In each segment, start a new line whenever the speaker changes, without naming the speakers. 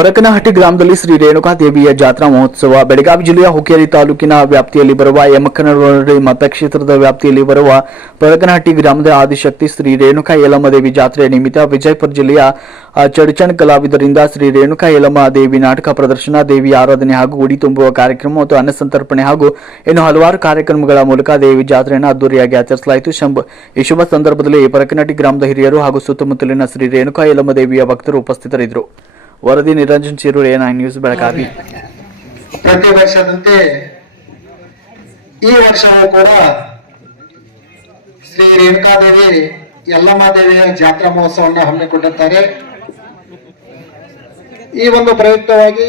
ಪರಕನಹಟ್ಟಿ ಗ್ರಾಮದಲ್ಲಿ ಶ್ರೀ ರೇಣುಕಾ ದೇವಿಯ ಜಾತ್ರಾ ಮಹೋತ್ಸವ, ಬೆಳಗಾವಿ ಜಿಲ್ಲೆಯ ಹುಕ್ಕೇರಿ ತಾಲೂಕಿನ ವ್ಯಾಪ್ತಿಯಲ್ಲಿ ಬರುವ ಯಮಕನಹಳ್ಳಿ ಮತಕ್ಷೇತ್ರದ ವ್ಯಾಪ್ತಿಯಲ್ಲಿ ಬರುವ ಬರಕನಹಟ್ಟಿ ಗ್ರಾಮದ ಆದಿಶಕ್ತಿ ಶ್ರೀ ರೇಣುಕಾ ಯಲಮ್ಮದೇವಿ ಜಾತ್ರೆಯ ನಿಮಿತ್ತ ವಿಜಯಪುರ ಜಿಲ್ಲೆಯ ಚಡಚಣ್ ಕಲಾವಿದರಿಂದ ಶ್ರೀ ರೇಣುಕಾ ಯಲಮ್ಮ ದೇವಿ ನಾಟಕ ಪ್ರದರ್ಶನ, ದೇವಿ ಆರಾಧನೆ ಹಾಗೂ ಉಡಿ ತುಂಬುವ ಕಾರ್ಯಕ್ರಮ ಮತ್ತು ಅನ್ನಸಂತರ್ಪಣೆ ಹಾಗೂ ಇನ್ನು ಹಲವಾರು ಕಾರ್ಯಕ್ರಮಗಳ ಮೂಲಕ ದೇವಿ ಜಾತ್ರೆಯನ್ನು ಅದ್ದೂರಿಯಾಗಿ ಆಚರಿಸಲಾಯಿತು. ಶಂಭ, ಈ ಶುಭ ಸಂದರ್ಭದಲ್ಲಿ ಬರಕನಹಟ್ಟಿ ಗ್ರಾಮದ ಹಿರಿಯರು ಹಾಗೂ ಸುತ್ತಮುತ್ತಲಿನ ಶ್ರೀ ರೇಣುಕಾ ಯಲಮ್ಮದೇವಿಯ ಭಕ್ತರು ಉಪಸ್ಥಿತರಿದ್ದರು. ವರದಿ ನಿರಂಜನ್ ಚಿರೂರ್ ಏನ ನ್ಯೂಸ್ ಬೆಳಗಾವಿ?
ಪ್ರತಿ ವರ್ಷದಂತೆ ಈ ವರ್ಷವೂ ಕೂಡ ಶ್ರೀ ರೇಣುಕಾದೇವಿ ಯಲ್ಲಮ್ಮ ದೇವಿಯ ಜಾತ್ರಾ ಮಹೋತ್ಸವವನ್ನು ಹಮ್ಮಿಕೊಂಡಿದ್ದಾರೆ. ಈ ಒಂದು ಪ್ರಯುಕ್ತವಾಗಿ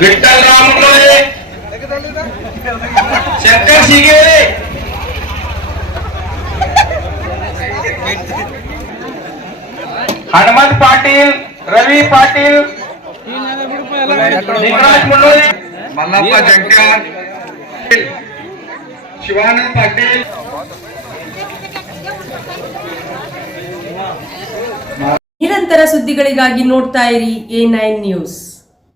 విఠల్ రాముడే శంకర్ సిగేరే హనుమంత్ పాటిల్ రవి పాటిల్ మల్లప్ప జంక్యార్ ಶಿವಾನಂದ ಪಾಟೀಲ್.
ನಿರಂತರ ಸುದ್ದಿಗಳಿಗಾಗಿ ನೋಡ್ತಾ ಇರಿ ಎ ನೈನ್ ನ್ಯೂಸ್.